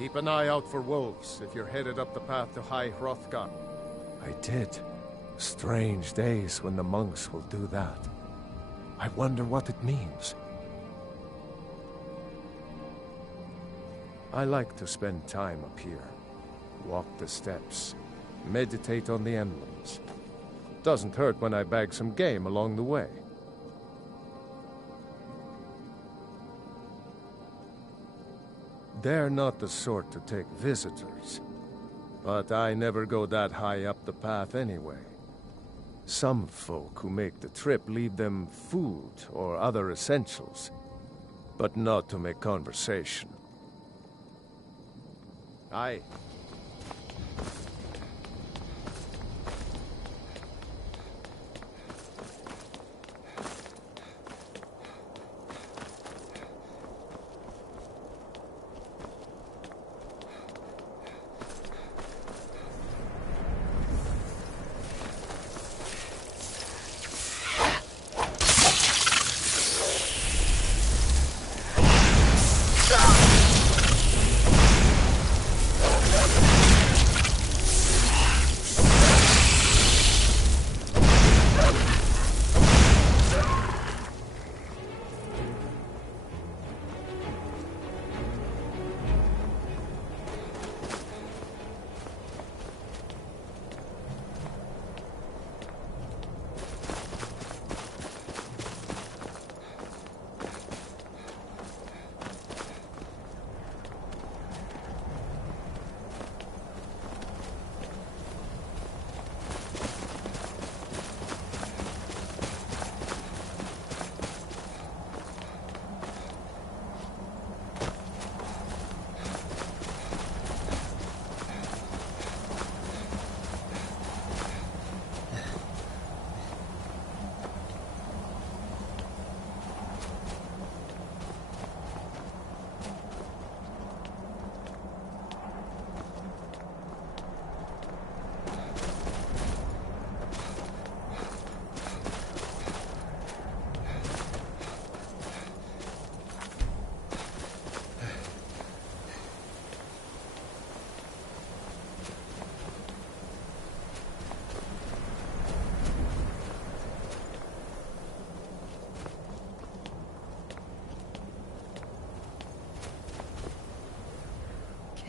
Keep an eye out for wolves if you're headed up the path to High Hrothgar. I did. Strange days when the monks will do that. I wonder what it means. I like to spend time up here. Walk the steps. Meditate on the emblems. Doesn't hurt when I bag some game along the way. They're not the sort to take visitors. But I never go that high up the path anyway. Some folk who make the trip leave them food or other essentials, but not to make conversation. Aye.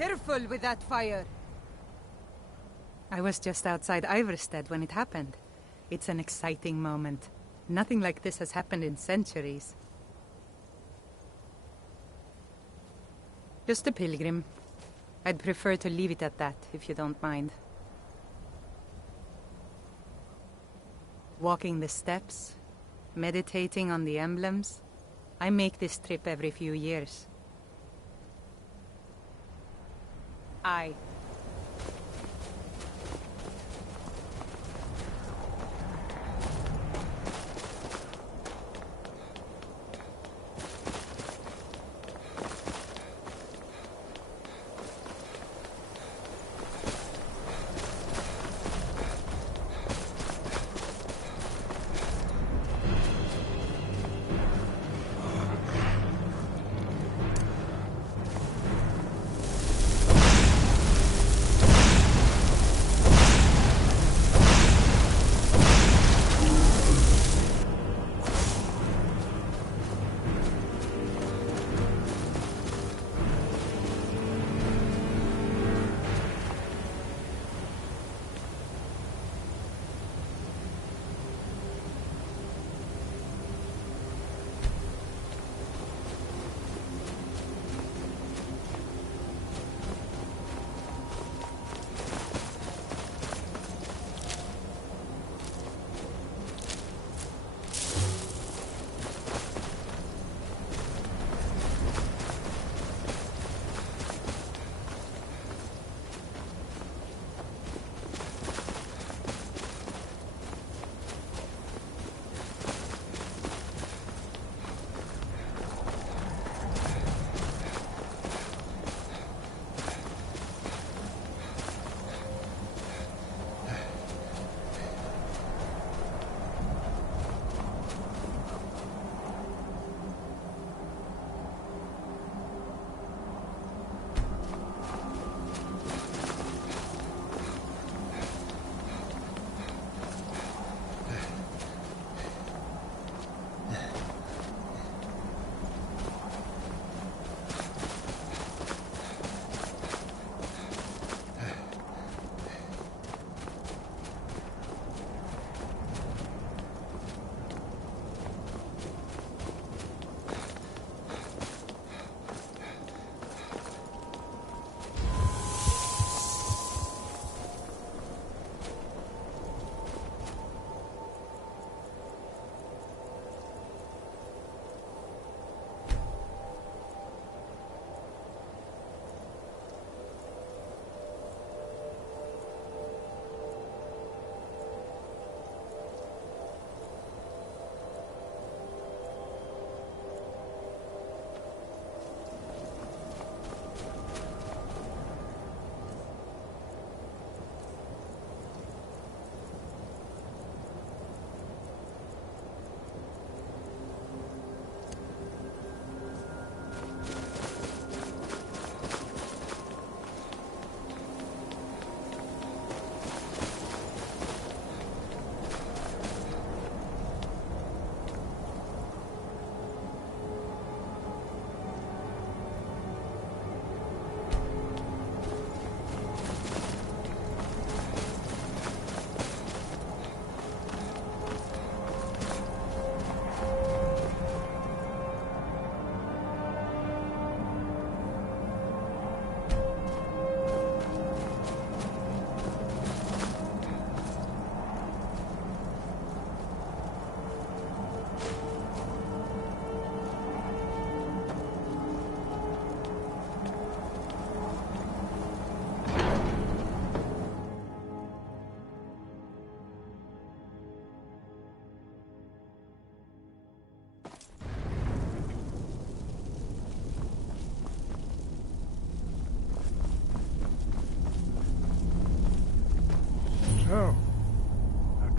Careful with that fire! I was just outside Iverstead when it happened. It's an exciting moment. Nothing like this has happened in centuries. Just a pilgrim. I'd prefer to leave it at that, if you don't mind. Walking the steps, meditating on the emblems. I make this trip every few years. Aye.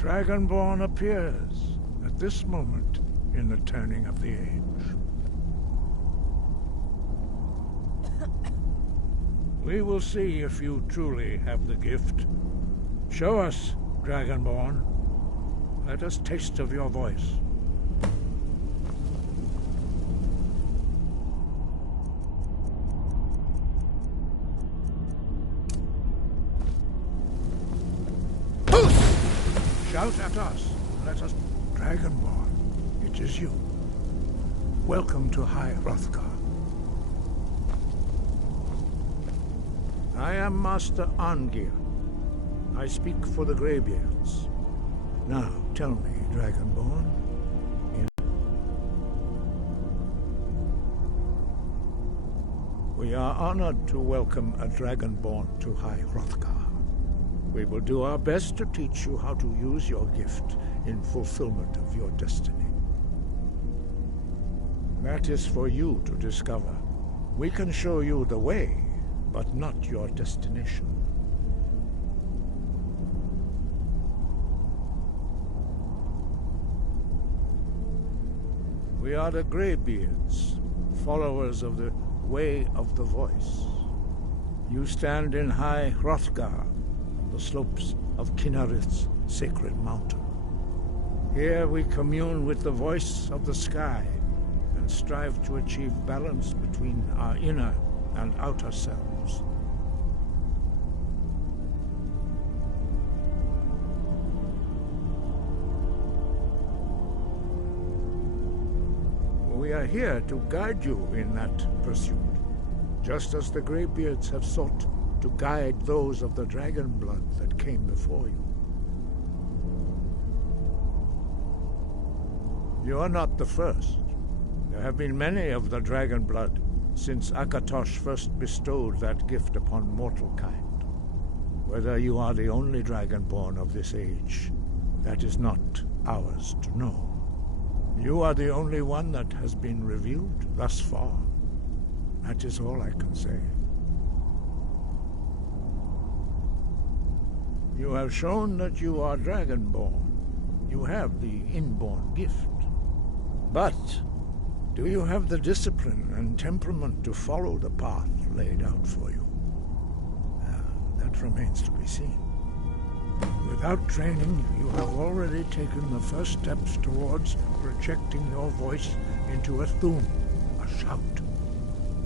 Dragonborn appears at this moment in the turning of the age. We will see if you truly have the gift. Show us, Dragonborn. Let us taste of your voice. Shout at us. Let us... Dragonborn, it is you. Welcome to High Hrothgar. I am Master Arngir. I speak for the Greybeards. Now, tell me, Dragonborn. We are honored to welcome a Dragonborn to High Hrothgar. We will do our best to teach you how to use your gift in fulfillment of your destiny. That is for you to discover. We can show you the way, but not your destination. We are the Greybeards, followers of the Way of the Voice. You stand in High Hrothgar, the slopes of Kinarith's sacred mountain. Here we commune with the voice of the sky and strive to achieve balance between our inner and outer selves. We are here to guide you in that pursuit, just as the Greybeards have sought to guide those of the dragon blood that came before you. You are not the first. There have been many of the dragon blood since Akatosh first bestowed that gift upon mortal kind. Whether you are the only dragonborn of this age, that is not ours to know. You are the only one that has been revealed thus far. That is all I can say. You have shown that you are dragonborn. You have the inborn gift. But do you have the discipline and temperament to follow the path laid out for you? That remains to be seen. Without training, you have already taken the first steps towards projecting your voice into a thum, a shout.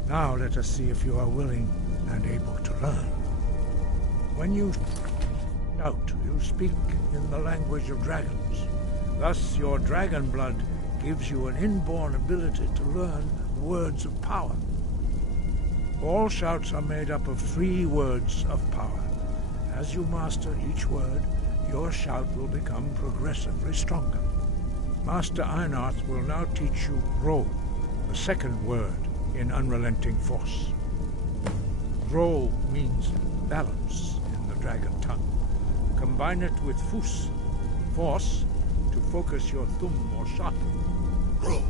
Now let us see if you are willing and able to learn. When you shout, you speak in the language of dragons. Thus, your dragon blood gives you an inborn ability to learn words of power. All shouts are made up of 3 words of power. As you master each word, your shout will become progressively stronger. Master Einarth will now teach you Ro, the second word in Unrelenting Force. Ro means balance in the dragon tongue. Combine it with Fus, force, to focus your thumb more sharply. Ro.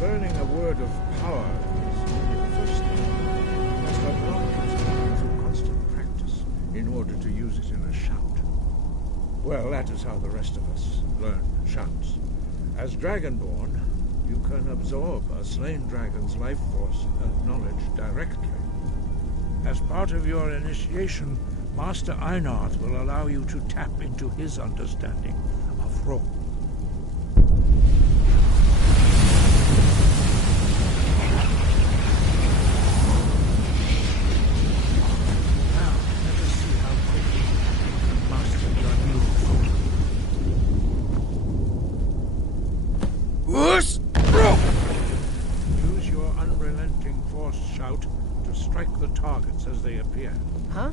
Learning a word of power is only the first step. You must unlock it through constant practice in order to use it in a shout. Well, that is how the rest of us learn shouts. As Dragonborn, you can absorb a slain dragon's life force and knowledge directly. As part of your initiation, Master Einarth will allow you to tap into his understanding of Ro. Use your unrelenting force shout to strike the targets as they appear. Huh?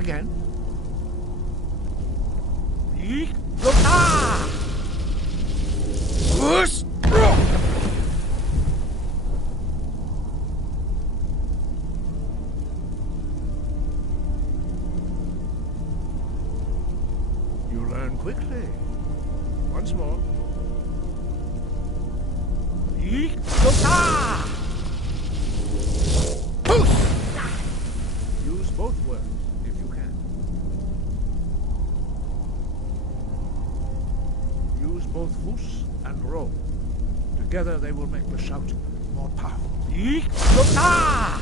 Again. Yeek! Ah! Whoosh! You learn quickly. Once more. Yeek! Ah! Use both words, if you can. Use both Vus and Ro. Together they will make the shout more powerful. Yeek! Ah!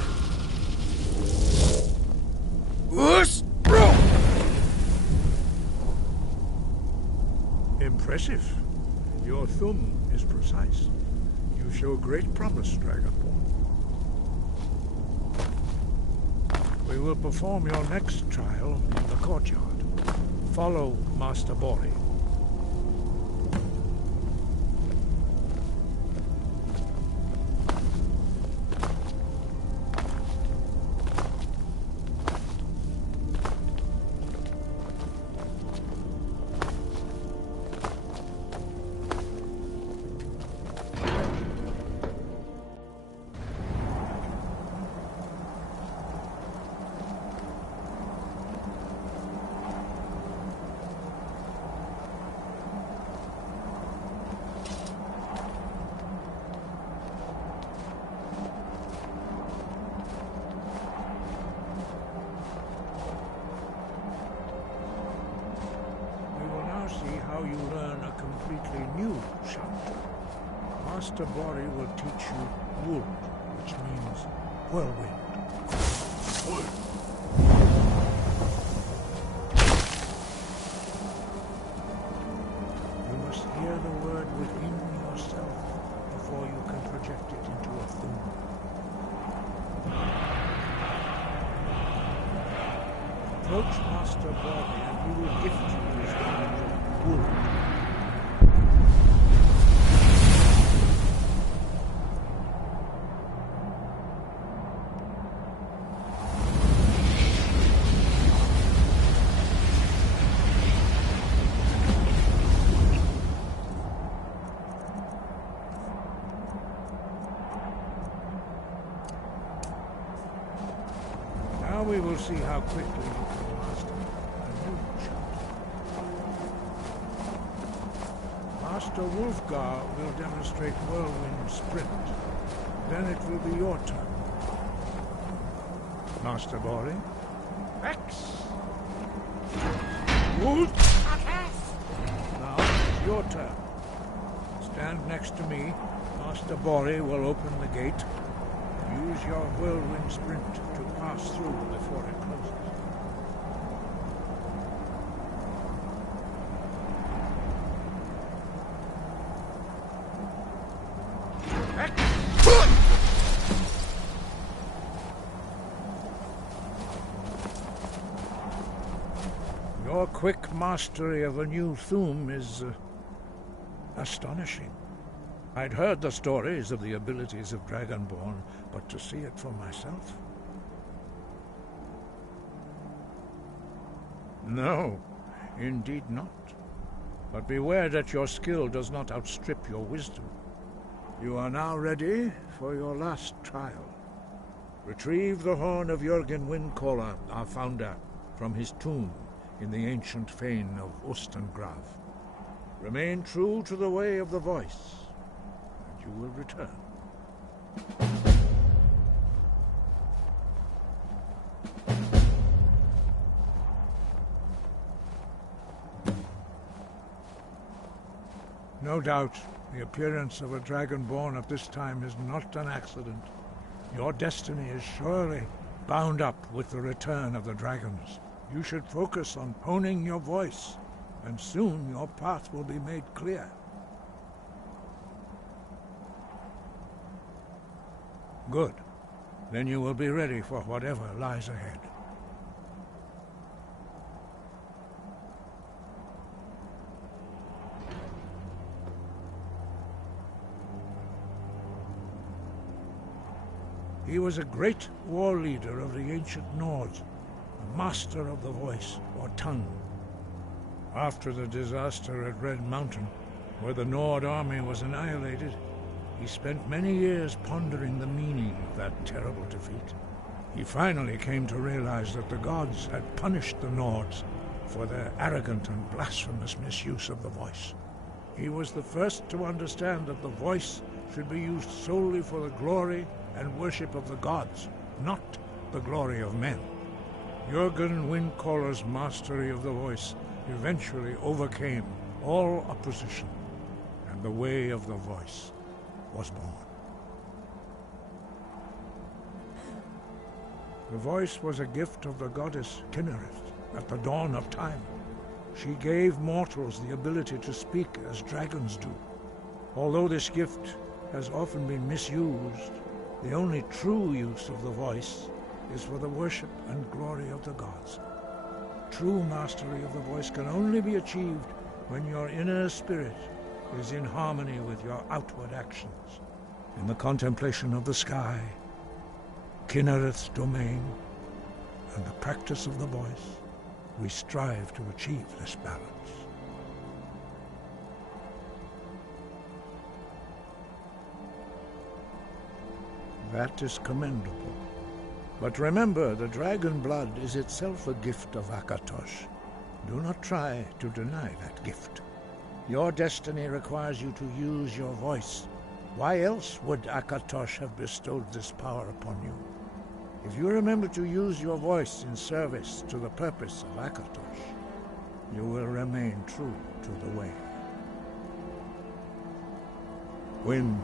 Whoosh! Impressive. Your thum is precise. You show great promise, Dragonborn. We will perform your next trial in the courtyard. Follow Master Bori. How you learn a completely new shout. Master Bori will teach you Wood, which means whirlwind. You must hear the word within yourself before you can project it into a thum. Approach Master Bori and he will gift you his knowledge of wood. Now we will see how quickly you can master a new shout. Master Wolfgar will demonstrate Whirlwind Sprint. Then it will be your turn. Master Bori? X! Wolf! Now it's your turn. Stand next to me. Master Bori will open the gate. Use your Whirlwind Sprint to pass through before it closes. Your quick mastery of a new thum is astonishing. I'd heard the stories of the abilities of Dragonborn, but to see it for myself? No, indeed not. But beware that your skill does not outstrip your wisdom. You are now ready for your last trial. Retrieve the horn of Jürgen Windcaller, our founder, from his tomb in the ancient fane of Ostengrav. Remain true to the way of the voice, and you will return. No doubt, the appearance of a Dragonborn at this time is not an accident. Your destiny is surely bound up with the return of the dragons. You should focus on honing your voice, and soon your path will be made clear. Good. Then you will be ready for whatever lies ahead. He was a great war leader of the ancient Nords, master of the voice, or tongue. After the disaster at Red Mountain, where the Nord army was annihilated, he spent many years pondering the meaning of that terrible defeat. He finally came to realize that the gods had punished the Nords for their arrogant and blasphemous misuse of the voice. He was the first to understand that the voice should be used solely for the glory and worship of the gods, not the glory of men. Jürgen Windcaller's mastery of the voice eventually overcame all opposition, and the way of the voice was born. The voice was a gift of the goddess Kinnereth at the dawn of time. She gave mortals the ability to speak as dragons do. Although this gift has often been misused, the only true use of the voice is for the worship and glory of the gods. True mastery of the voice can only be achieved when your inner spirit is in harmony with your outward actions. In the contemplation of the sky, Kinnereth's domain, and the practice of the voice, we strive to achieve this balance. That is commendable. But remember, the dragon blood is itself a gift of Akatosh. Do not try to deny that gift. Your destiny requires you to use your voice. Why else would Akatosh have bestowed this power upon you? If you remember to use your voice in service to the purpose of Akatosh, you will remain true to the way. Wind,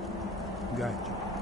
guide you.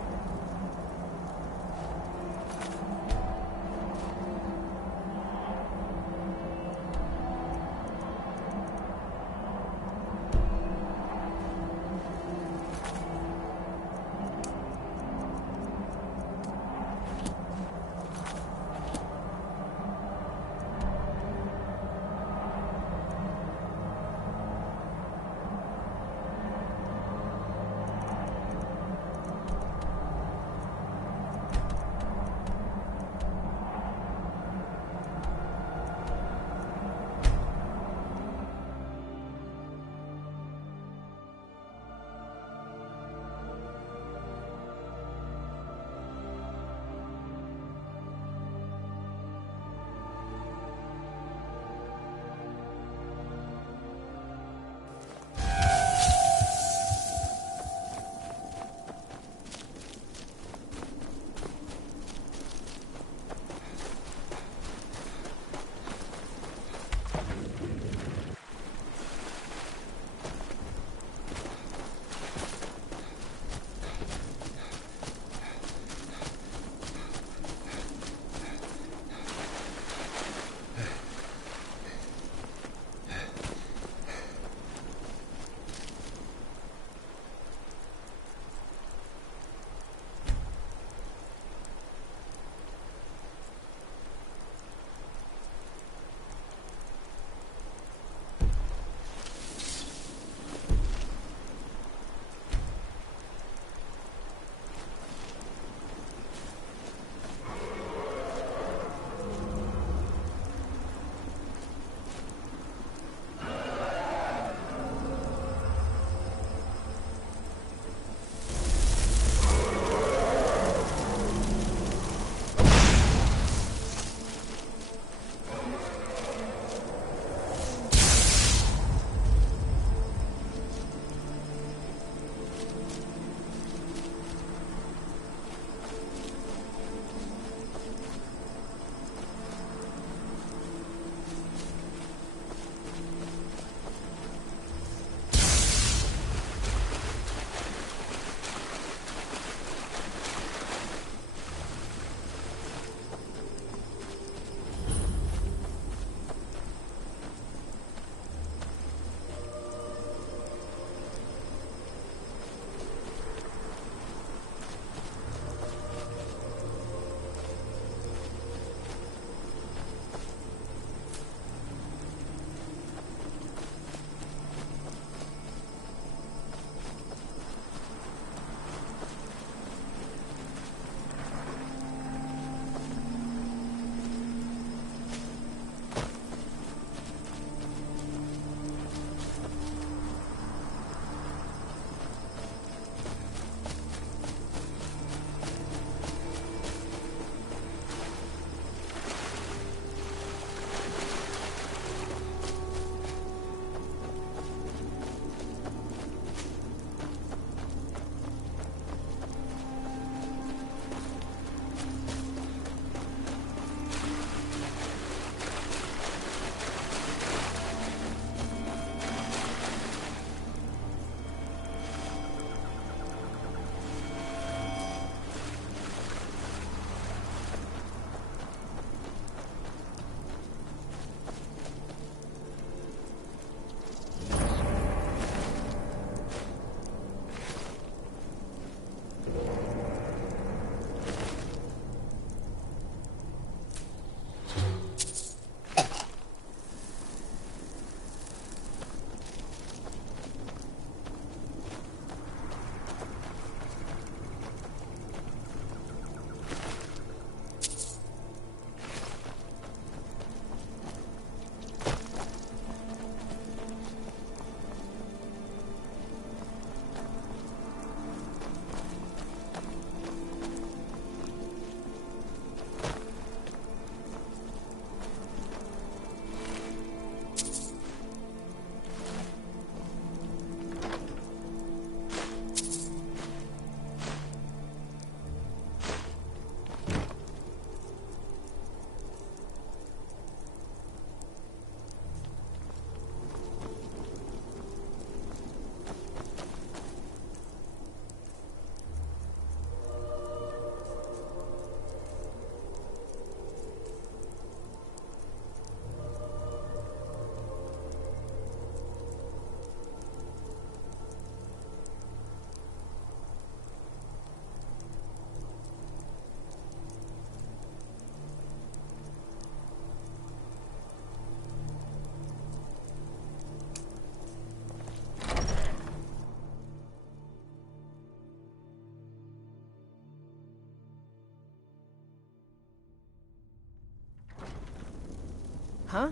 Huh?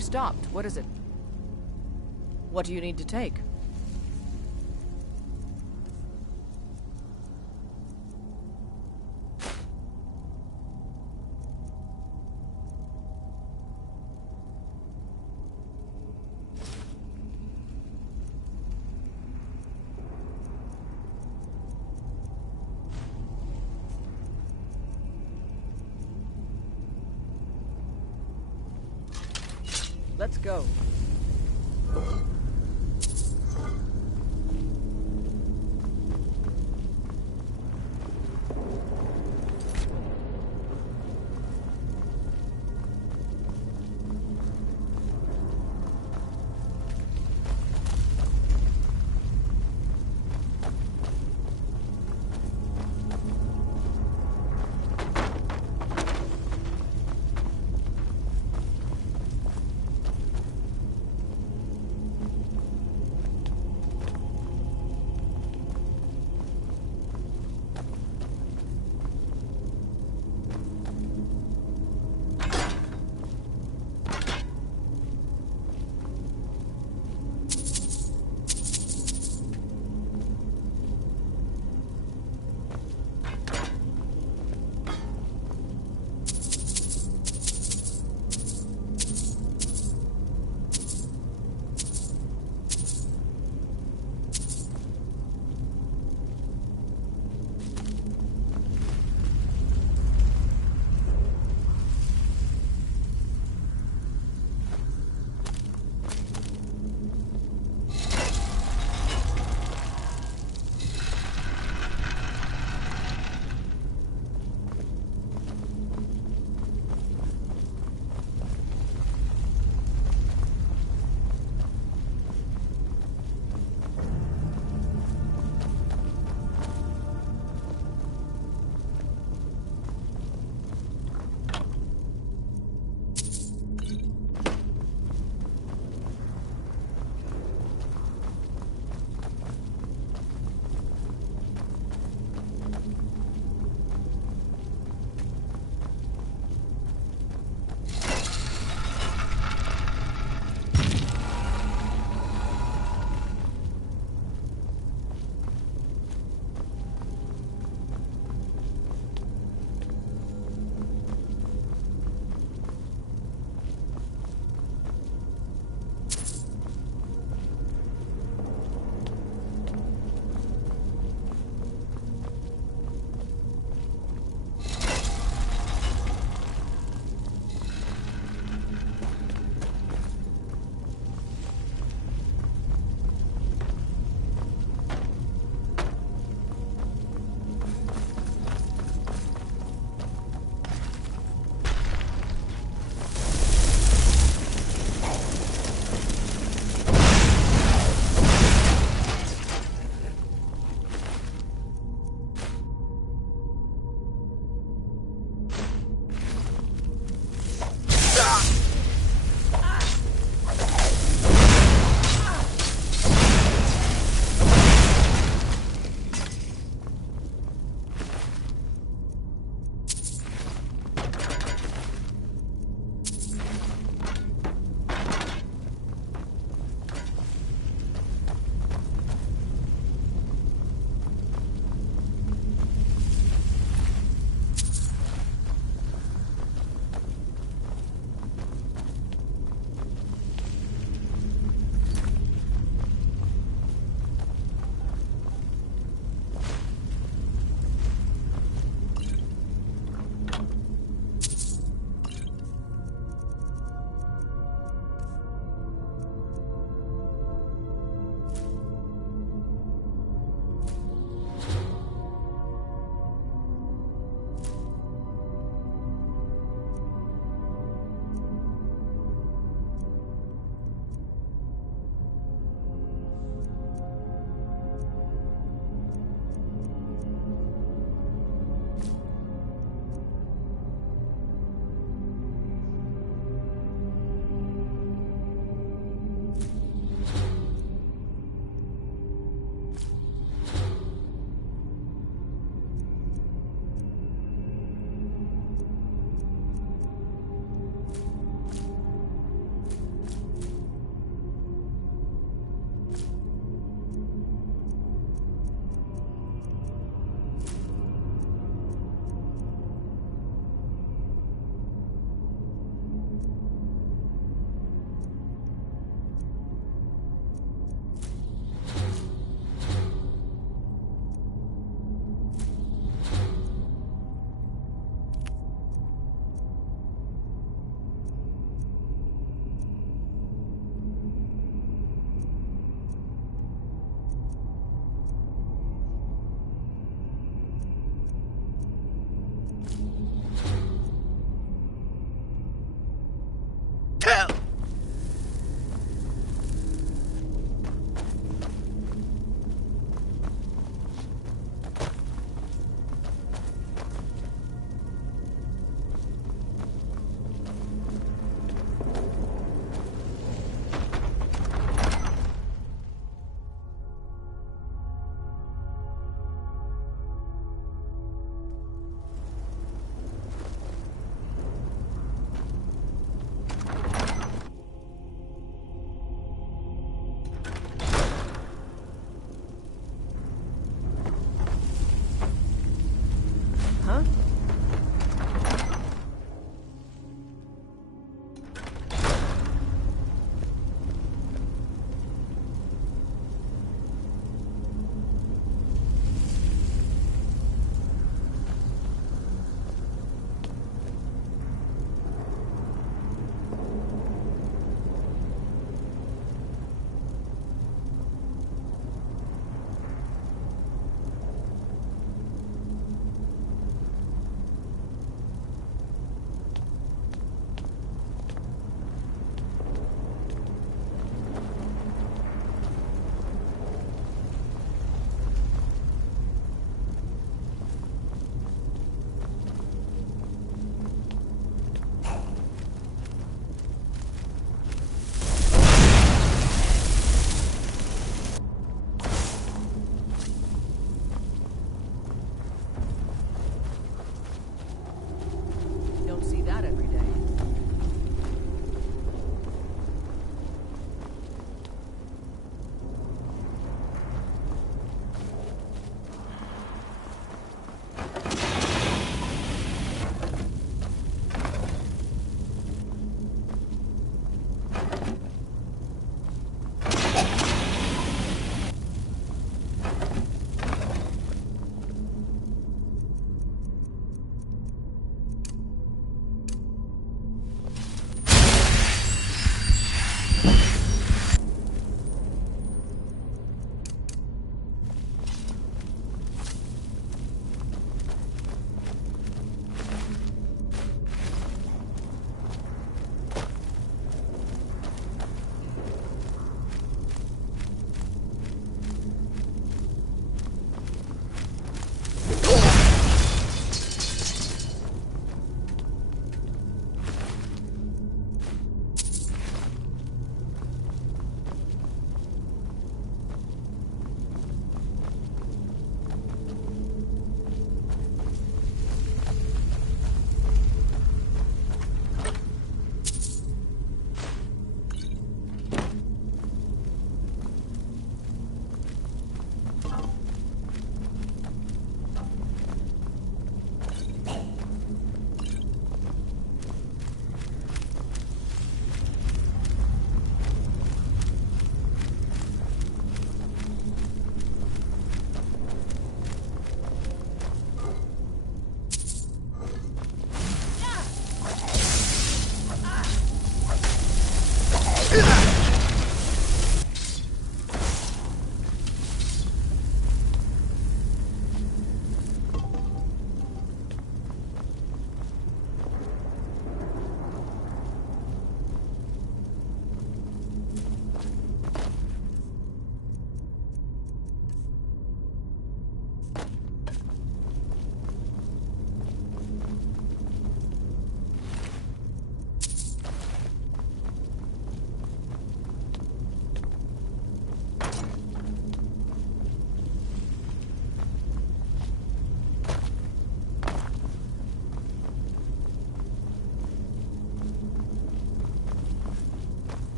You've stopped. What is it? What do you need to take? Let's go.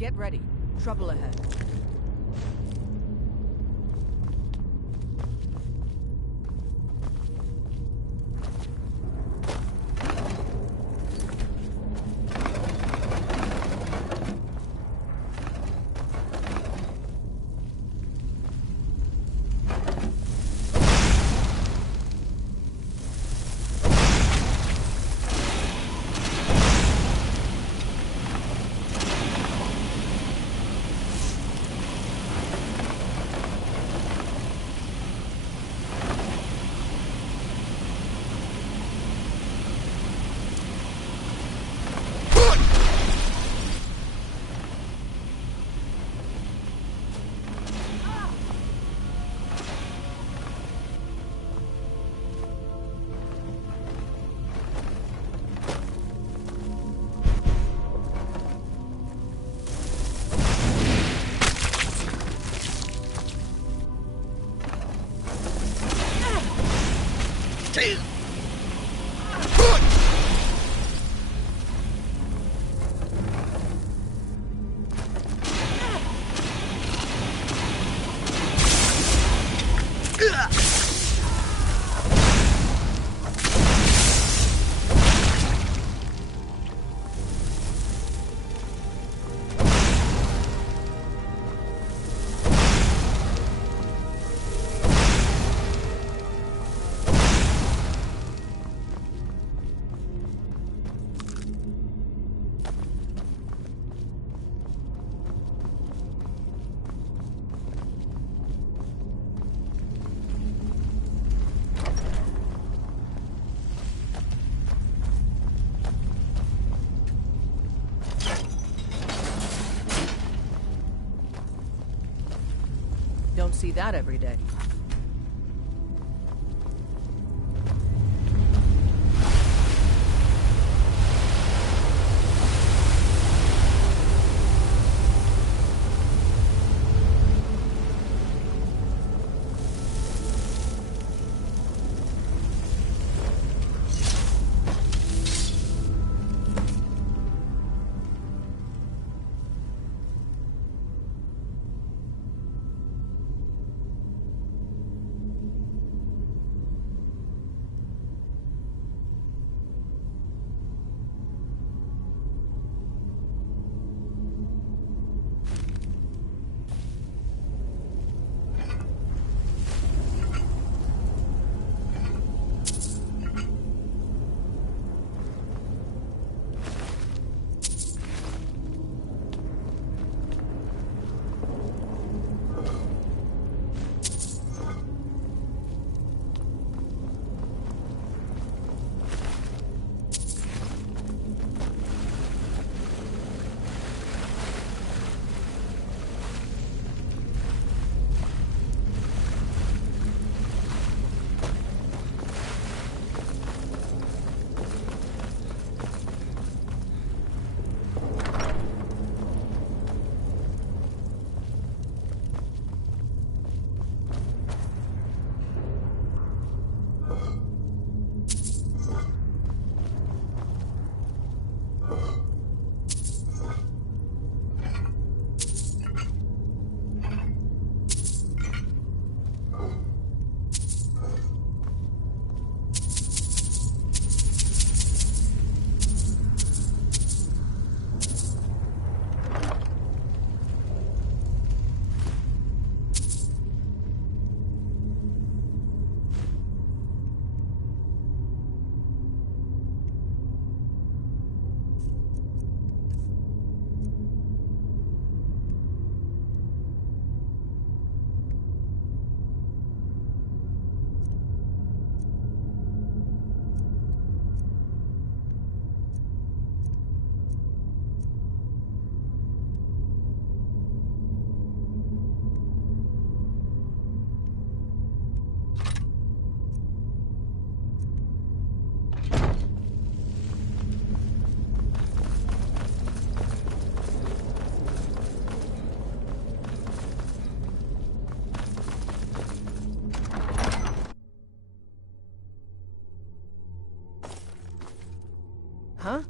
Get ready. Trouble ahead. Don't see that every day. Huh?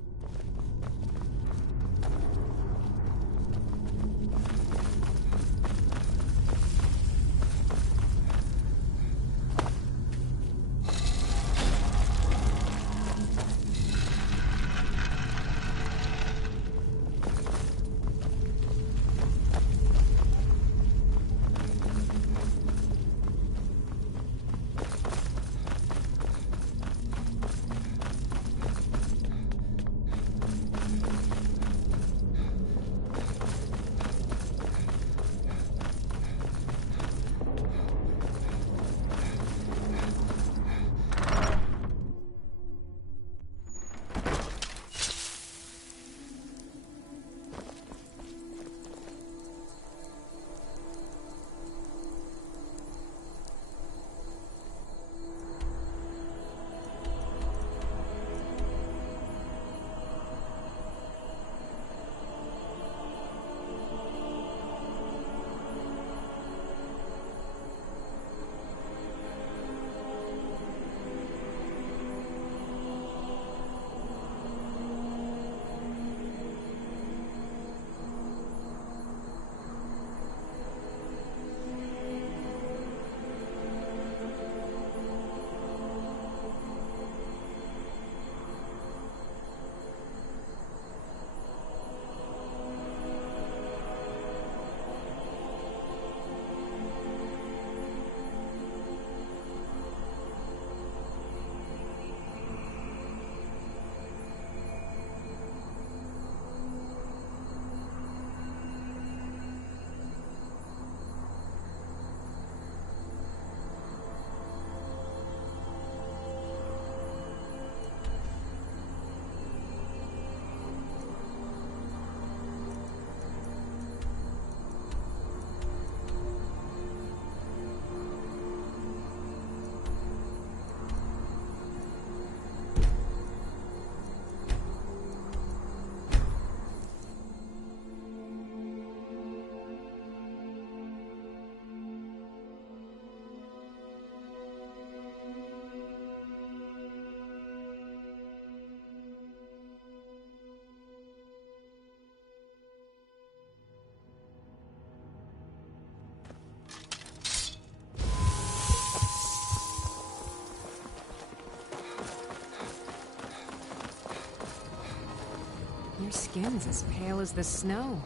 skin's as pale as the snow.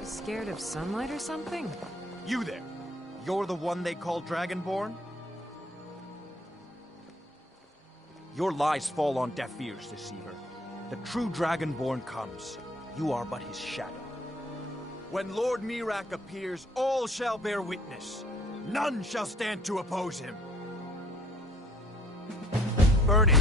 You scared of sunlight or something? You there! You're the one they call Dragonborn? Your lies fall on deaf ears, deceiver. The true Dragonborn comes. You are but his shadow. When Lord Miraak appears, all shall bear witness. None shall stand to oppose him. Burn it!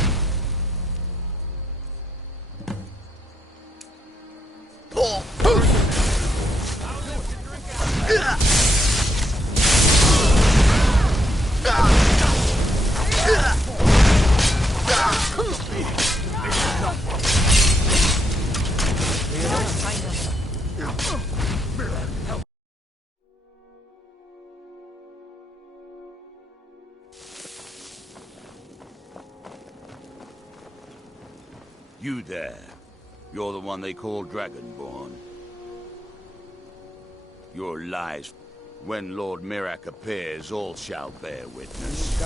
You there. You're the one they call Dragonborn. Your lies. When Lord Miraak appears, all shall bear witness.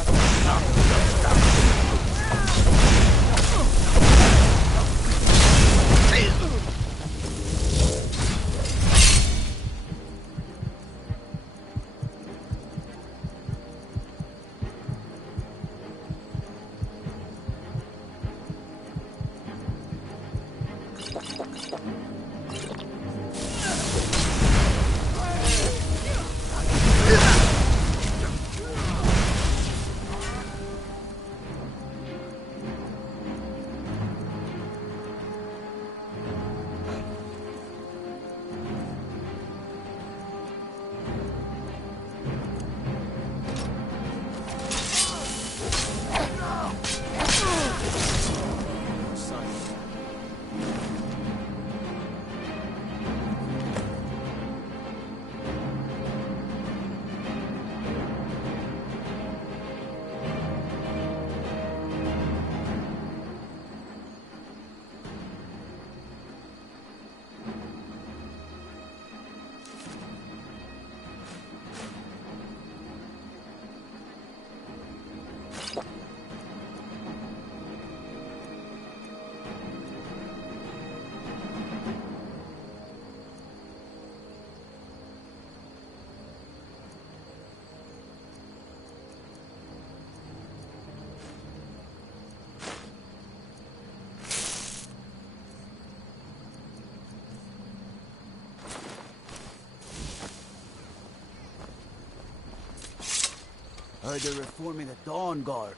Heard they're reforming the Dawn Guard.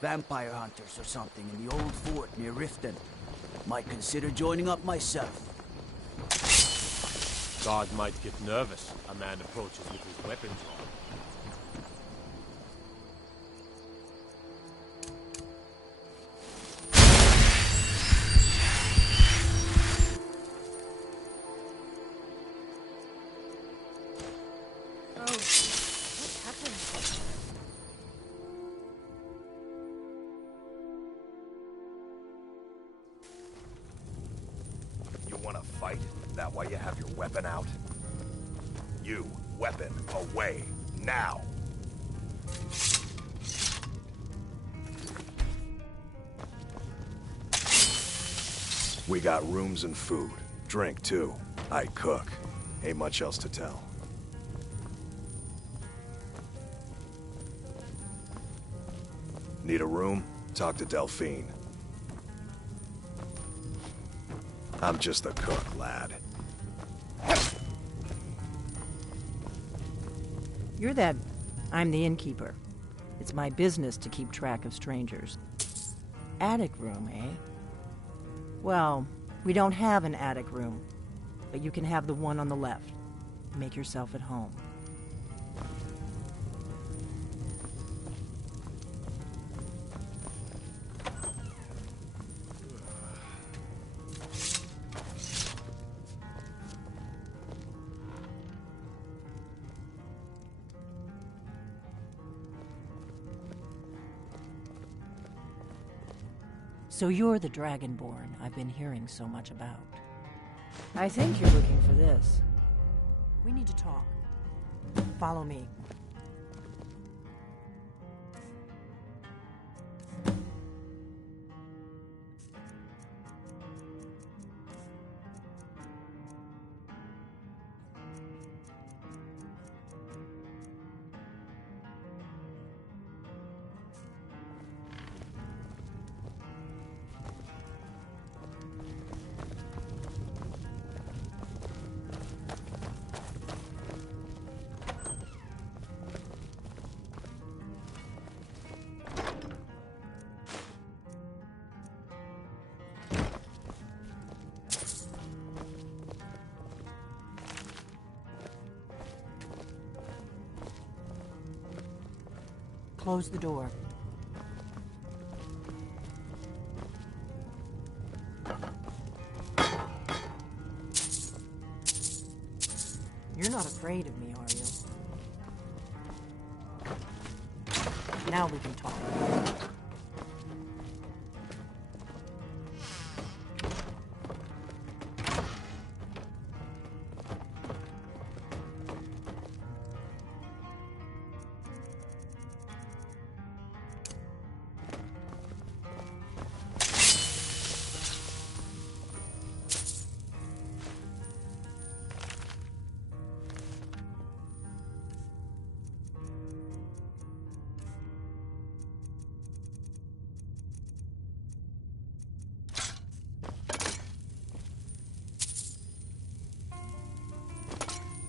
Vampire hunters or something in the old fort near Riften. Might consider joining up myself. Guard might get nervous. A man approaches with his weapons on. Fight? That why you have your weapon out? You, weapon, away, now! We got rooms and food. Drink, too. I cook. Ain't much else to tell. Need a room? Talk to Delphine. I'm just the cook, lad. You're that. I'm the innkeeper. It's my business to keep track of strangers. Attic room, eh? Well, we don't have an attic room, but you can have the one on the left. Make yourself at home. So you're the Dragonborn I've been hearing so much about. I think you're looking for this. We need to talk. Follow me. close the door. You're not afraid of me, are you? Now we can talk.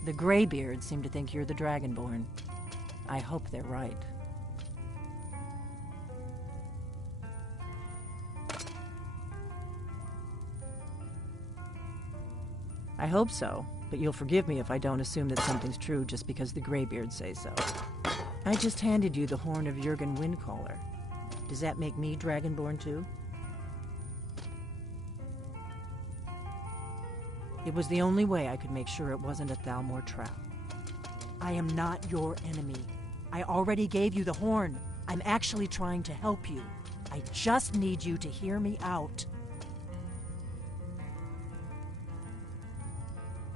The Greybeards seem to think you're the Dragonborn. I hope they're right. I hope so, but you'll forgive me if I don't assume that something's true just because the Greybeards say so. I just handed you the horn of Jurgen Windcaller. Does that make me Dragonborn too? It was the only way I could make sure it wasn't a Thalmor trap. I am not your enemy. I already gave you the horn. I'm actually trying to help you. I just need you to hear me out.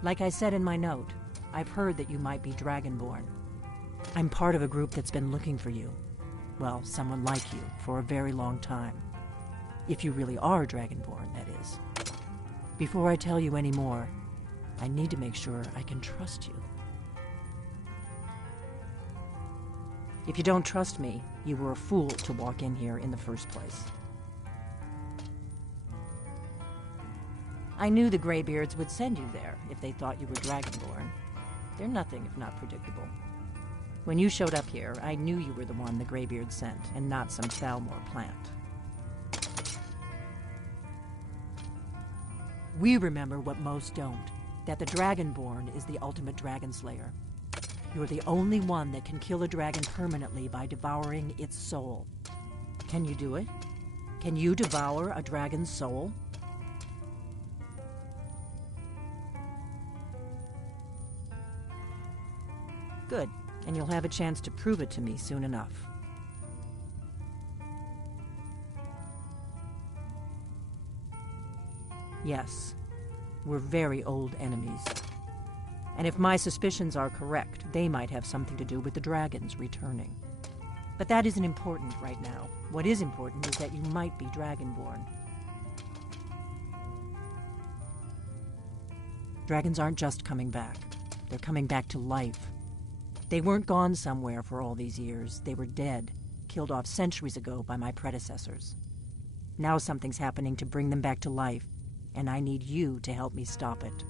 Like I said in my note, I've heard that you might be Dragonborn. I'm part of a group that's been looking for you. Well, someone like you, for a very long time. If you really are Dragonborn, that is. Before I tell you any more, I need to make sure I can trust you. If you don't trust me, you were a fool to walk in here in the first place. I knew the Greybeards would send you there if they thought you were Dragonborn. They're nothing if not predictable. When you showed up here, I knew you were the one the Greybeards sent, and not some Thalmor plant. We remember what most don't, that the Dragonborn is the ultimate dragon slayer. You're the only one that can kill a dragon permanently by devouring its soul. Can you do it? Can you devour a dragon's soul? Good, and you'll have a chance to prove it to me soon enough. Yes, we're very old enemies. And if my suspicions are correct, they might have something to do with the dragons returning. But that isn't important right now. What is important is that you might be Dragonborn. Dragons aren't just coming back. They're coming back to life. They weren't gone somewhere for all these years. They were dead, killed off centuries ago by my predecessors. Now something's happening to bring them back to life, and I need you to help me stop it.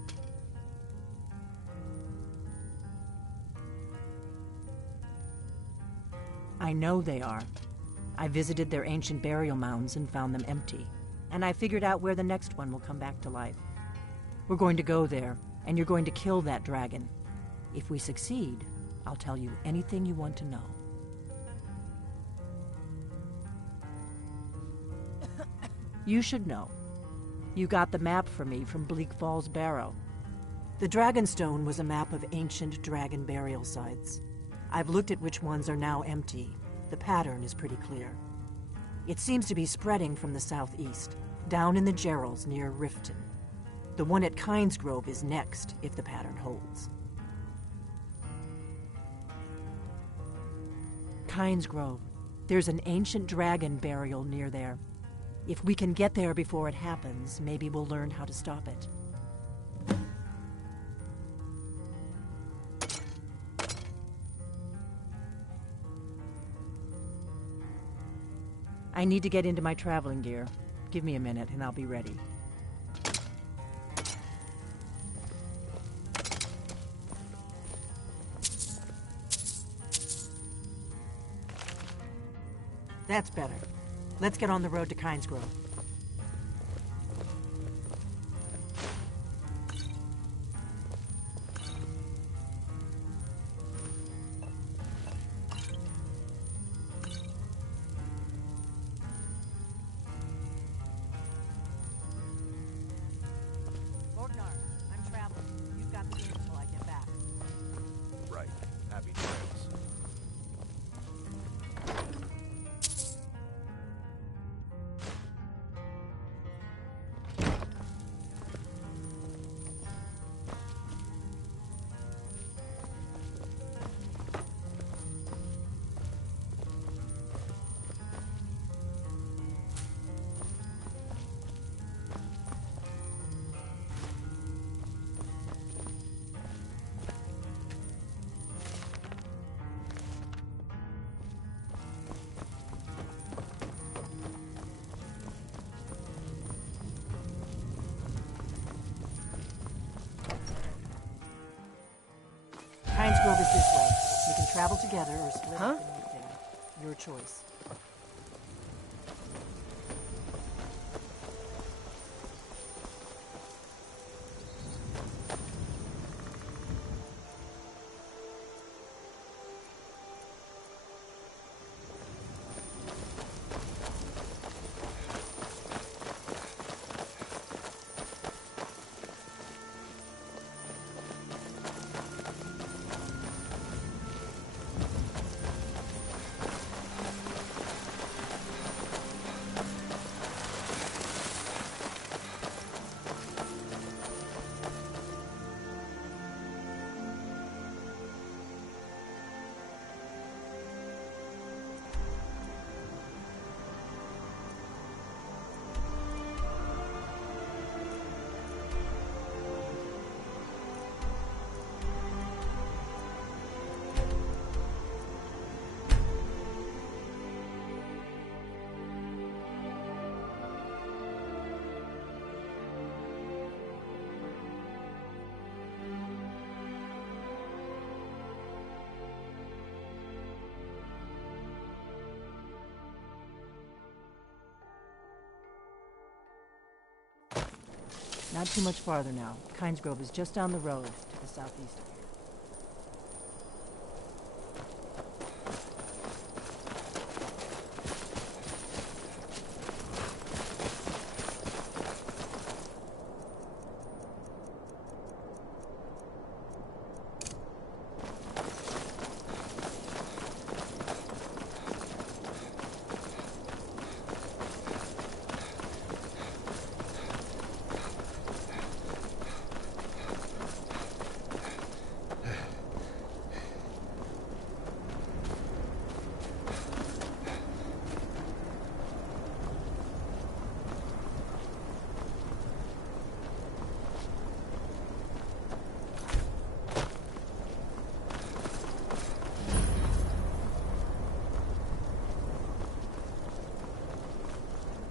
I know they are. I visited their ancient burial mounds and found them empty, and I figured out where the next one will come back to life. We're going to go there, and you're going to kill that dragon. If we succeed, I'll tell you anything you want to know. You should know. You got the map for me from Bleak Falls Barrow. The Dragonstone was a map of ancient dragon burial sites. I've looked at which ones are now empty. The pattern is pretty clear. It seems to be spreading from the southeast, down in the Gerals near Riften. The one at Kynesgrove is next, if the pattern holds. Kynesgrove. There's an ancient dragon burial near there. If we can get there before it happens, maybe we'll learn how to stop it. I need to get into my traveling gear. Give me a minute and I'll be ready. That's better. Let's get on the road to Kynesgrove. travel together or split up and meet there. Your choice. Not too much farther now. Kynes Grove is just down the road to the southeast of here.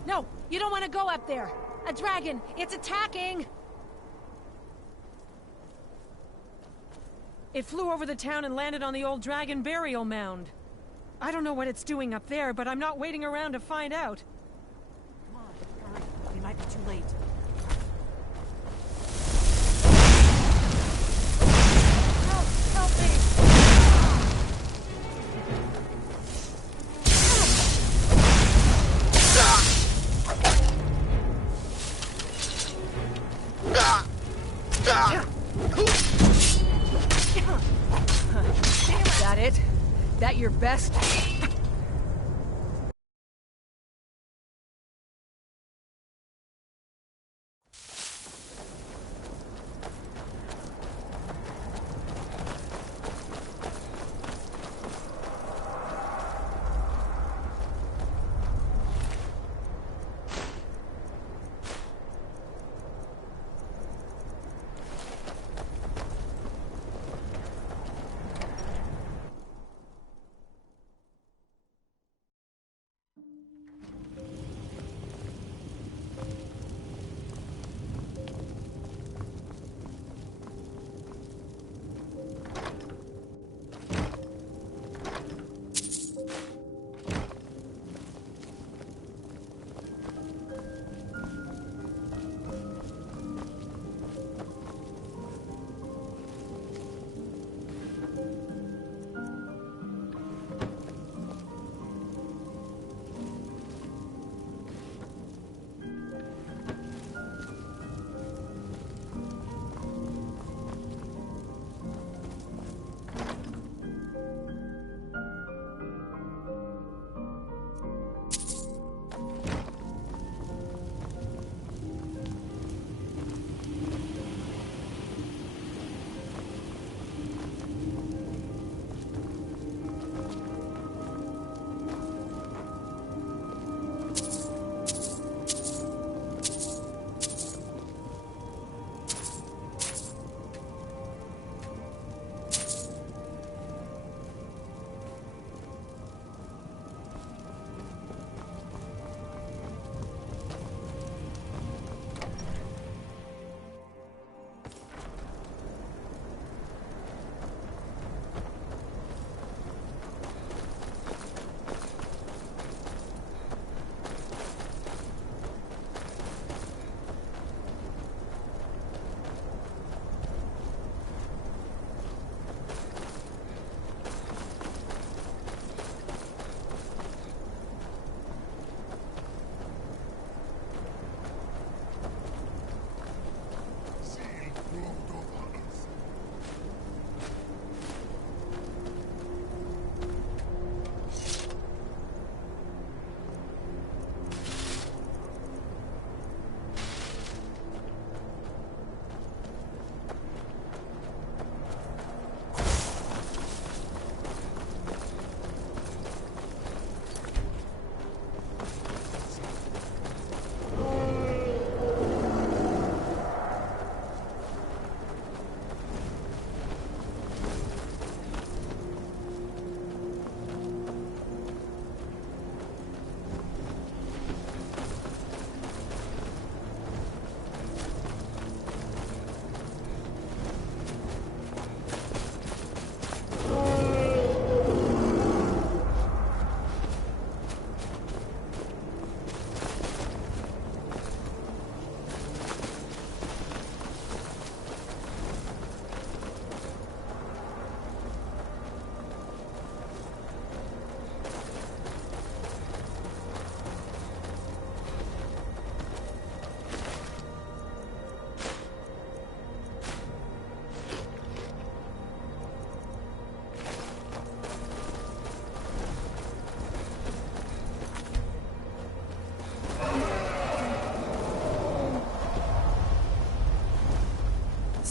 No, you don't want to go up there. A dragon, it's attacking! It flew over the town and landed on the old dragon burial mound. I don't know what it's doing up there, but I'm not waiting around to find out. Come on, hurry. We might be too late. Help me! That it? That your best?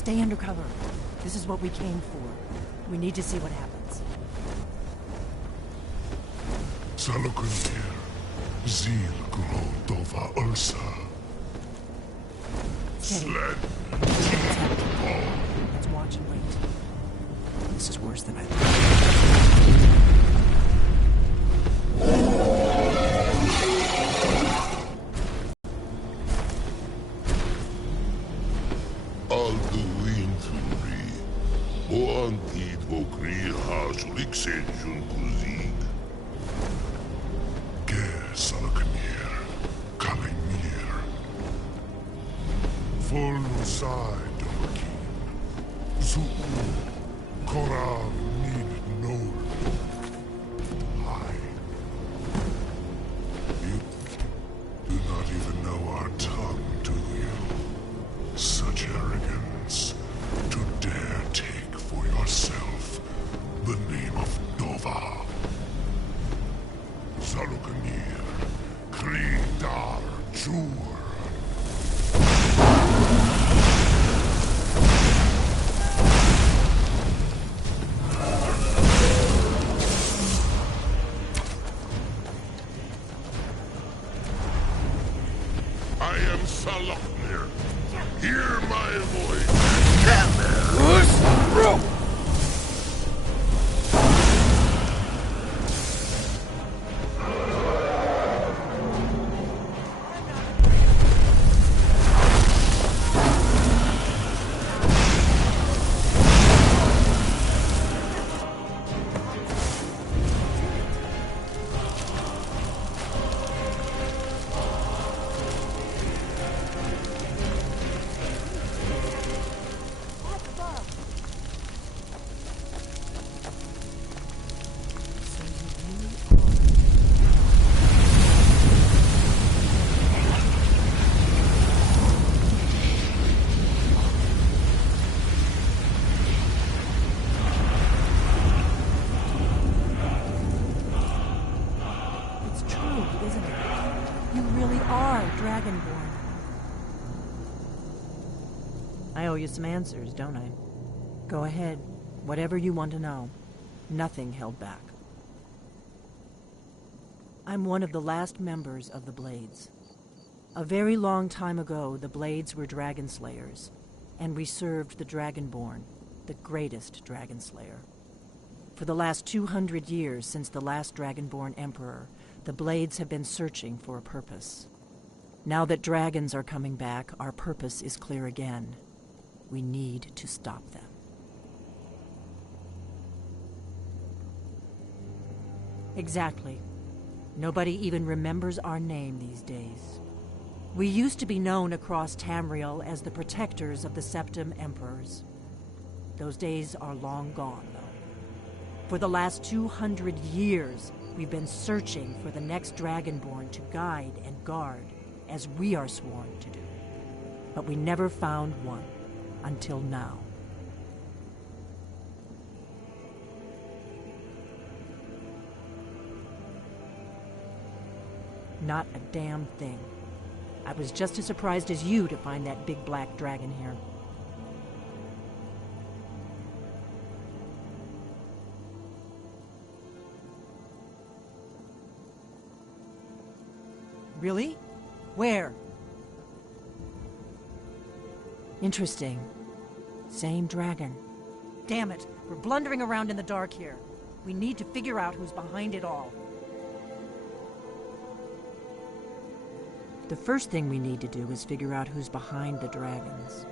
Stay under cover. This is what we came for. We need to see what happens. Salokunir, Zil Grodova Ursa. Sled. Let's watch and wait. This is worse than I thought. Alduinturi, o antid vokri hasulik senjun kuzig. Ger Salokunir, Kalimir. Volnusai Domakin, Zuu, Koram Nin Nol. Hi. You do not even know our tongue, do you? Such arrogance, to dare take for yourself the name of Nova. Salokunir, Kridar Jur. I am Saloknir. Hear my voice. I owe you some answers, don't I? Go ahead. Whatever you want to know. Nothing held back. I'm one of the last members of the Blades. A very long time ago, the Blades were dragon slayers, and we served the Dragonborn, the greatest dragon slayer. For the last 200 years since the last Dragonborn Emperor, the Blades have been searching for a purpose. Now that dragons are coming back, our purpose is clear again. We need to stop them. Exactly. Nobody even remembers our name these days. We used to be known across Tamriel as the protectors of the Septim Emperors. Those days are long gone, though. For the last 200 years, we've been searching for the next Dragonborn to guide and guard, as we are sworn to do. But we never found one, until now. Not a damn thing. I was just as surprised as you to find that big black dragon here. Really? Where? Interesting. Same dragon. Damn it, we're blundering around in the dark here. We need to figure out who's behind it all. The first thing we need to do is figure out who's behind the dragons.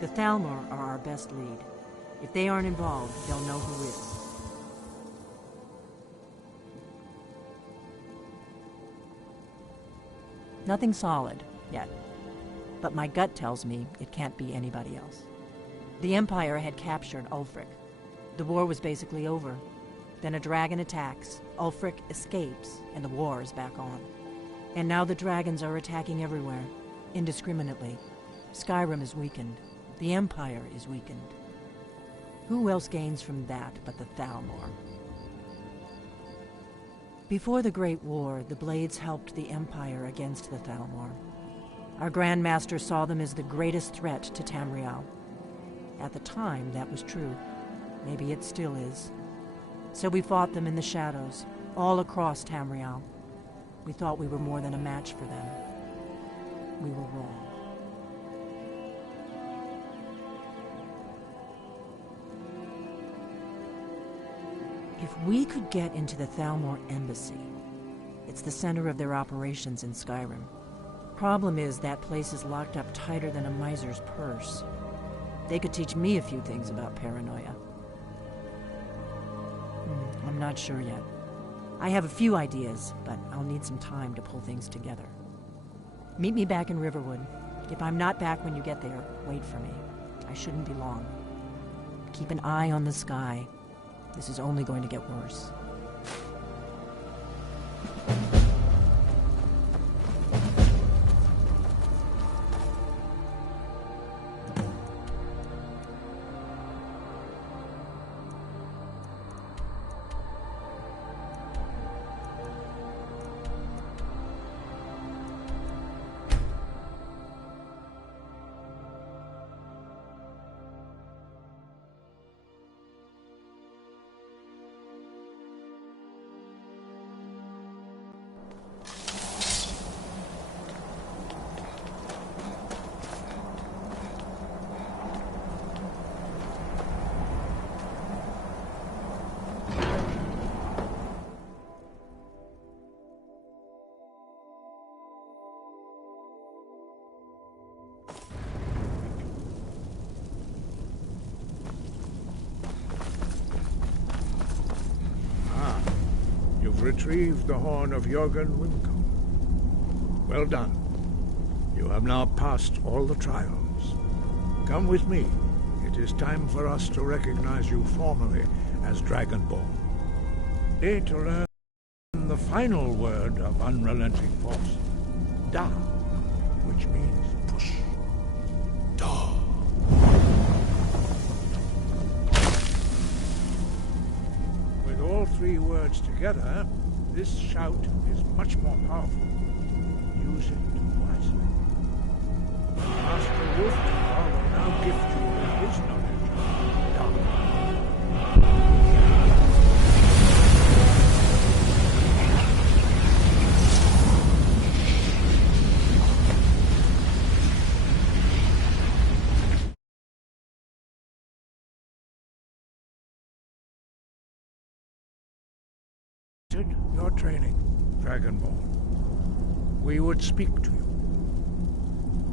The Thalmor are our best lead. If they aren't involved, they'll know who is. Nothing solid, yet. But my gut tells me it can't be anybody else. The Empire had captured Ulfric. The war was basically over. Then a dragon attacks, Ulfric escapes, and the war is back on. And now the dragons are attacking everywhere, indiscriminately. Skyrim is weakened. The Empire is weakened. Who else gains from that but the Thalmor? Before the Great War, the Blades helped the Empire against the Thalmor. Our Grand Master saw them as the greatest threat to Tamriel. At the time, that was true. Maybe it still is. So we fought them in the shadows, all across Tamriel. We thought we were more than a match for them. We were wrong. If we could get into the Thalmor Embassy, it's the center of their operations in Skyrim. Problem is, that place is locked up tighter than a miser's purse. They could teach me a few things about paranoia. I'm not sure yet. I have a few ideas, but I'll need some time to pull things together. Meet me back in Riverwood. If I'm not back when you get there, wait for me. I shouldn't be long. Keep an eye on the sky. This is only going to get worse. Retrieved the horn of Jörgen Wimco. Well done. You have now passed all the trials. Come with me. It is time for us to recognize you formally as Dragonborn. Today to learn the final word of unrelenting force. Da, which means push. Da. With all three words together, this shout is much more powerful. Use it wisely. Master Wolfgar will now gift you with his knowledge of dark. Your training, Dragonborn. We would speak to you.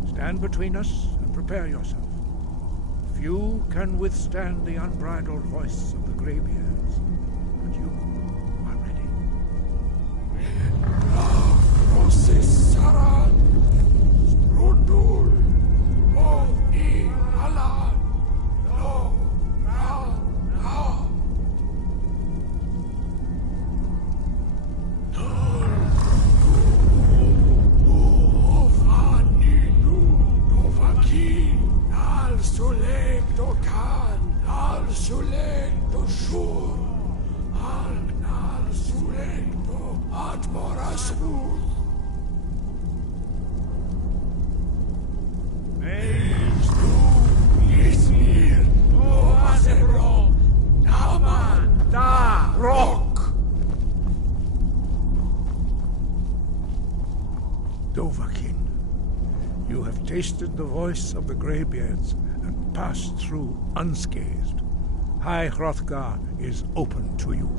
Stand between us and prepare yourself. Few can withstand the unbridled voice of the Greybeards, but you are ready. Dovahkiin, you have tasted the voice of the Greybeards and passed through unscathed. High Hrothgar is open to you.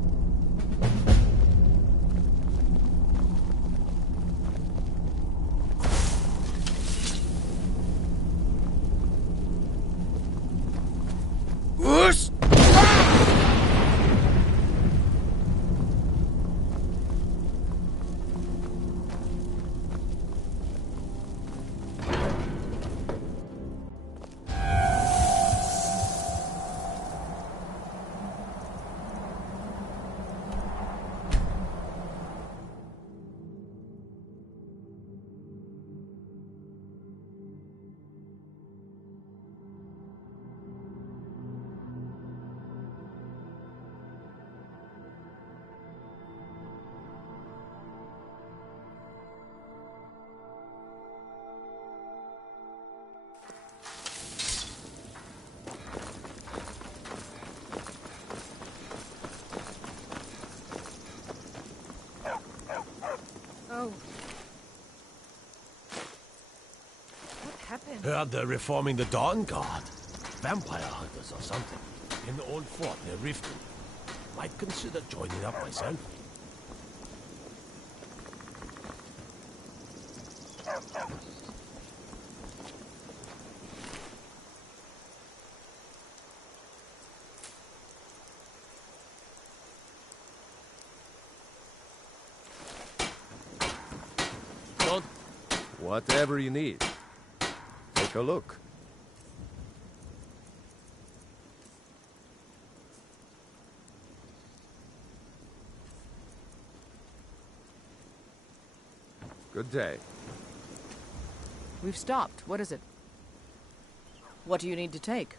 Heard they're reforming the Dawn Guard. Vampire hunters or something. In the old fort near Riften. Might consider joining up myself. Whatever you need. Take a look. Good day. We've stopped. What is it? What do you need to take?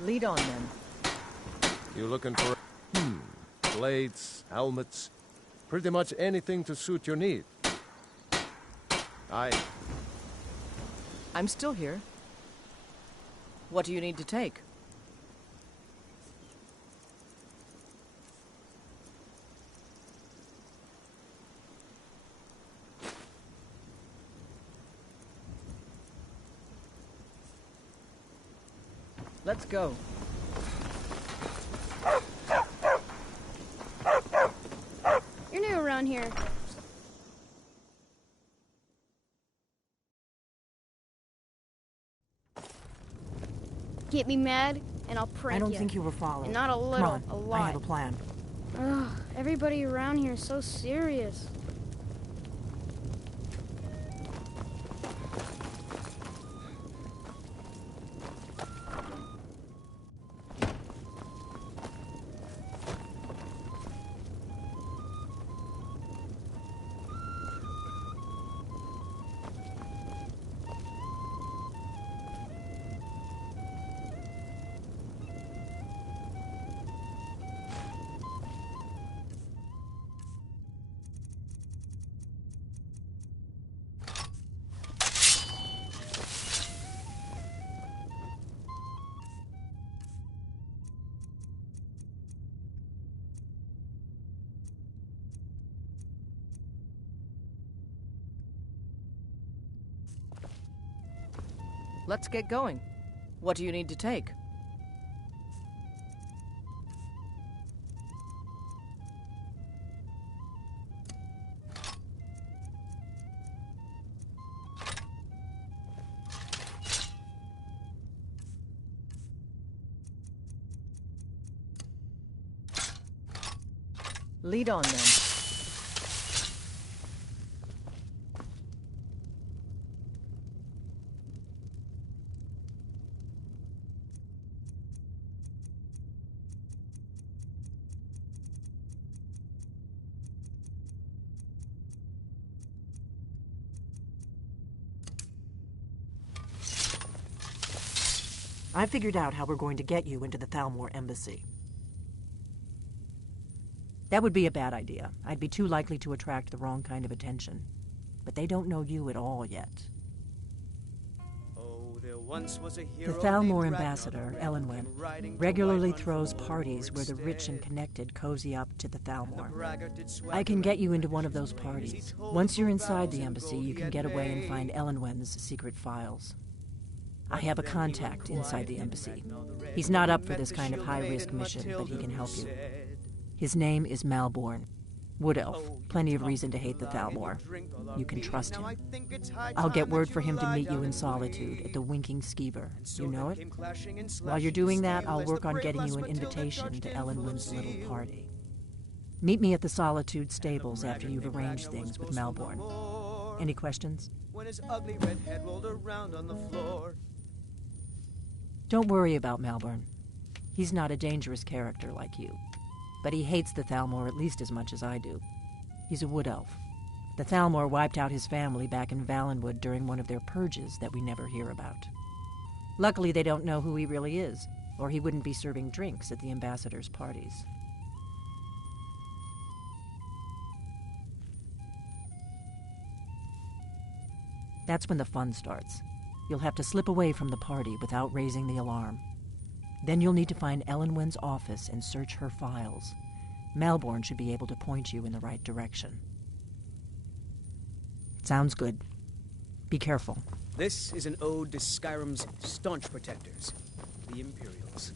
Lead on, then. You looking for... blades, helmets, pretty much anything to suit your need. I'm still here. What do you need to take? Let's go. You're new around here. Get me mad, and I'll prank you. I don't think you were followed. And not a little, Come on, a lot. I have a plan. Ugh, everybody around here is so serious. Let's get going. What do you need to take? Lead on, then. I figured out how we're going to get you into the Thalmor embassy. That would be a bad idea. I'd be too likely to attract the wrong kind of attention. But they don't know you at all yet. The Thalmor ambassador, Elenwen, regularly throws parties where the rich and connected cozy up to the Thalmor. I can get you into one of those parties. Once you're inside the embassy, you can get away and find Elenwen's secret files. I have a contact inside the embassy. He's not up for this kind of high-risk mission, but he can help you. His name is Malborn. Wood Elf. Plenty of reason to hate the Thalmor. You can trust him. I'll get word for him to meet you in Solitude at the Winking Skeever. You know it? While you're doing that, I'll work on getting you an invitation to Elenwen's little party. Meet me at the Solitude stables after you've arranged things with Malborn. Any questions? Don't worry about Malborn. He's not a dangerous character like you. But he hates the Thalmor at least as much as I do. He's a wood elf. The Thalmor wiped out his family back in Valenwood during one of their purges that we never hear about. Luckily, they don't know who he really is, or he wouldn't be serving drinks at the ambassador's parties. That's when the fun starts. You'll have to slip away from the party without raising the alarm. Then you'll need to find Elenwen's office and search her files. Melbourne should be able to point you in the right direction. Sounds good. Be careful. This is an ode to Skyrim's staunch protectors, the Imperials.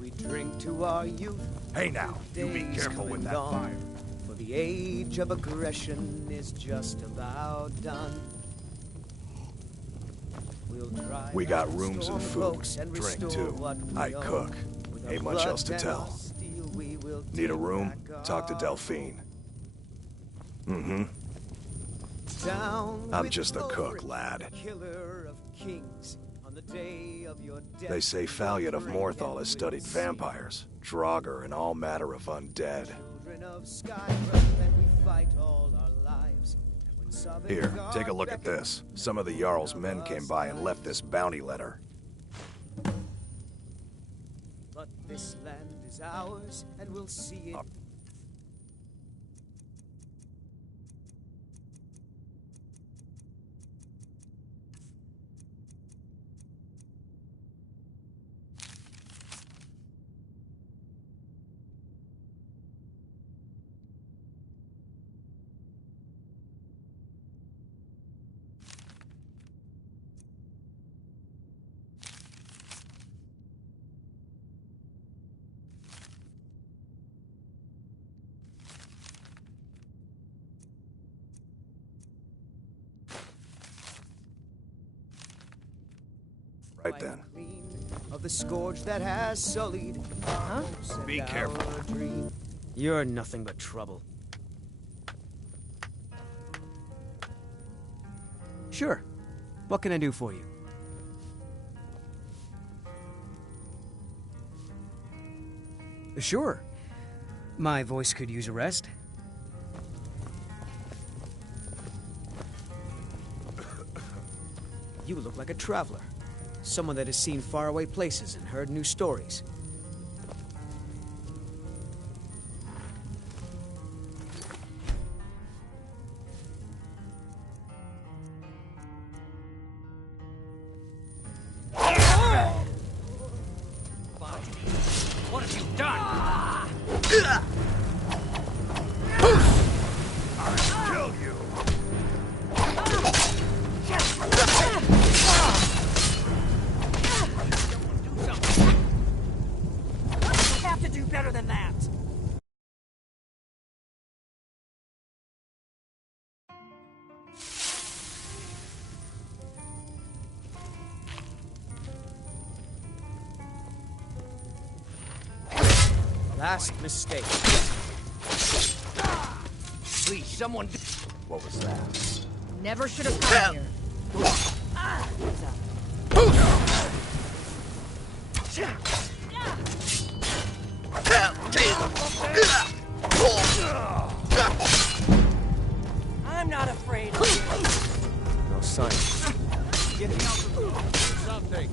We drink to our youth. Hey now, you be careful with that fire. For the age of aggression is just about done. We got rooms and food, drink too. I cook. Ain't much else to tell. Need a room? Talk to Delphine. Mm-hmm. I'm just a cook, lad. They say Falliot of Morthal has studied vampires, Draugr, and all matter of undead. Here, take a look at this. Some of the Jarl's men came by and left this bounty letter. But this land is ours, and we'll see it. Right then. Of the scourge that has sullied. Huh? Be careful. You're nothing but trouble. Sure. What can I do for you? Sure. My voice could use a rest. You look like a traveler. Someone that has seen faraway places and heard new stories. What have you done? I'll kill you. Have to do better than that. Last mistake. Please, someone. What was that? Never should have come here. I'm not afraid of you. No sign. Get me out of the room. Something.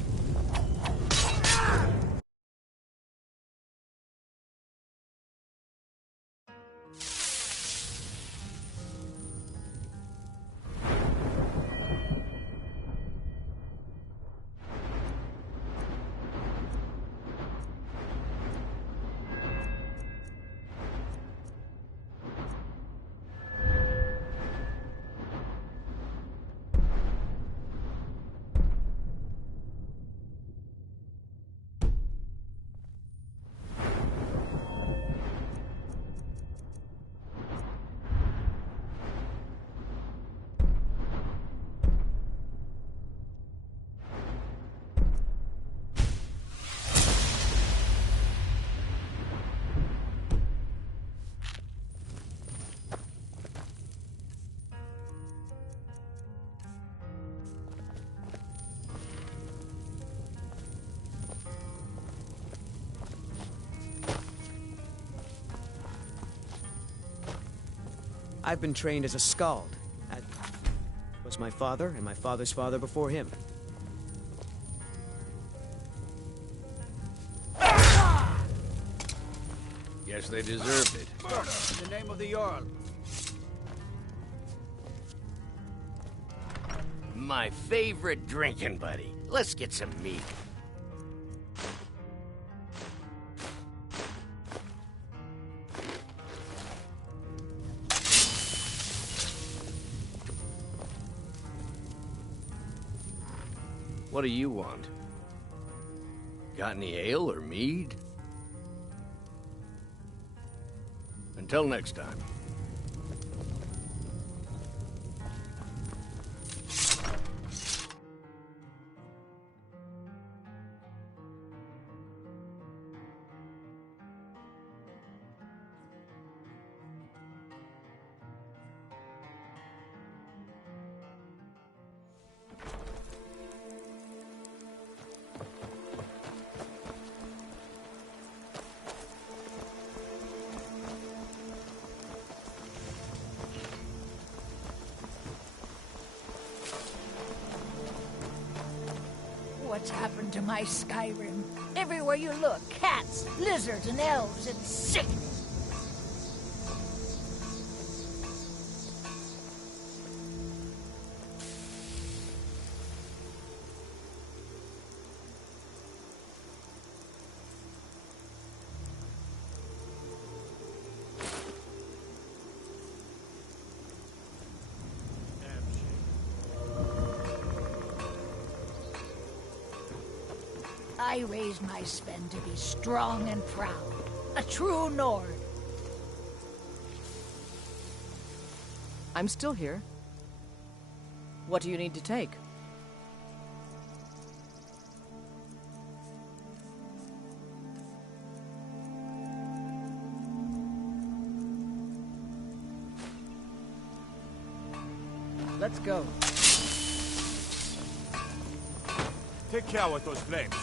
I've been trained as a skald. Was my father and my father's father before him. Guess they deserved it. In the name of the Jarl. My favorite drinking buddy. Let's get some meat. What do you want? Got any ale or mead? Until next time. What's happened to my Skyrim? Everywhere you look, cats, lizards, and elves. It's sickening. I raised my Sven to be strong and proud. A true Nord. I'm still here. What do you need to take? Let's go. Take care with those flames.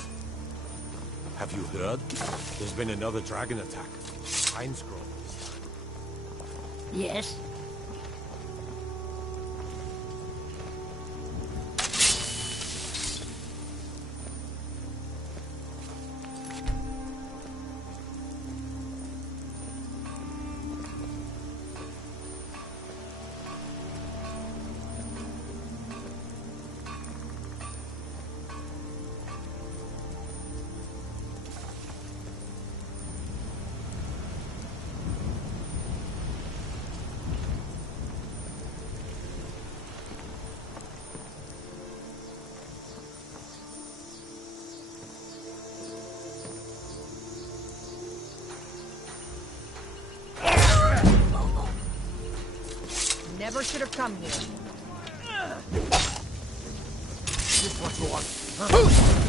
Have you heard? There's been another dragon attack. Heinsgrove. Yes? Never should have come here. Just what you want.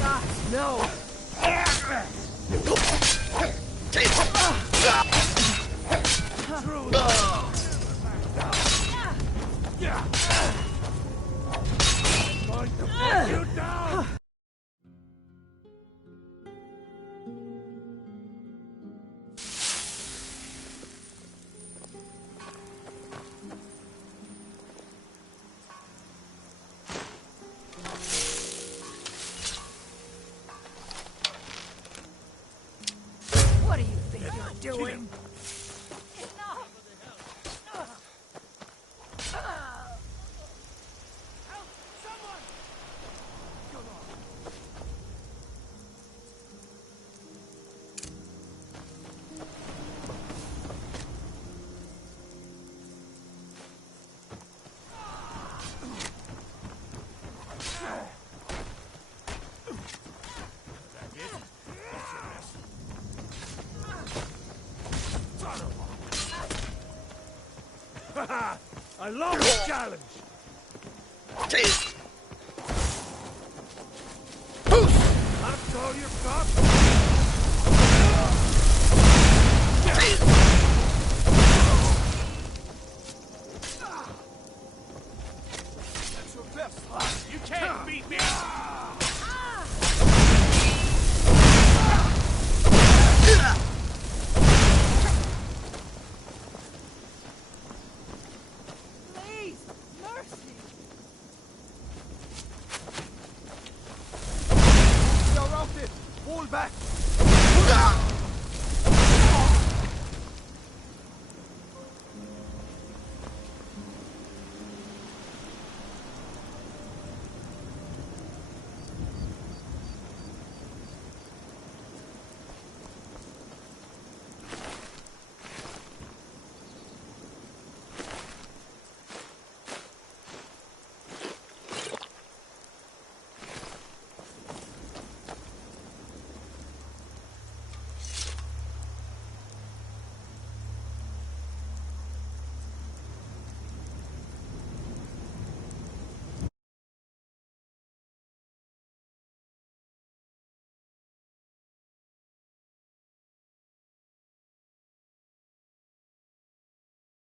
Ah, no! I'm going to put you down! What do you think you're doing? I love the challenge! That's all you've got? That's your best. You can't beat me! Please, mercy. You're routed! Fall back!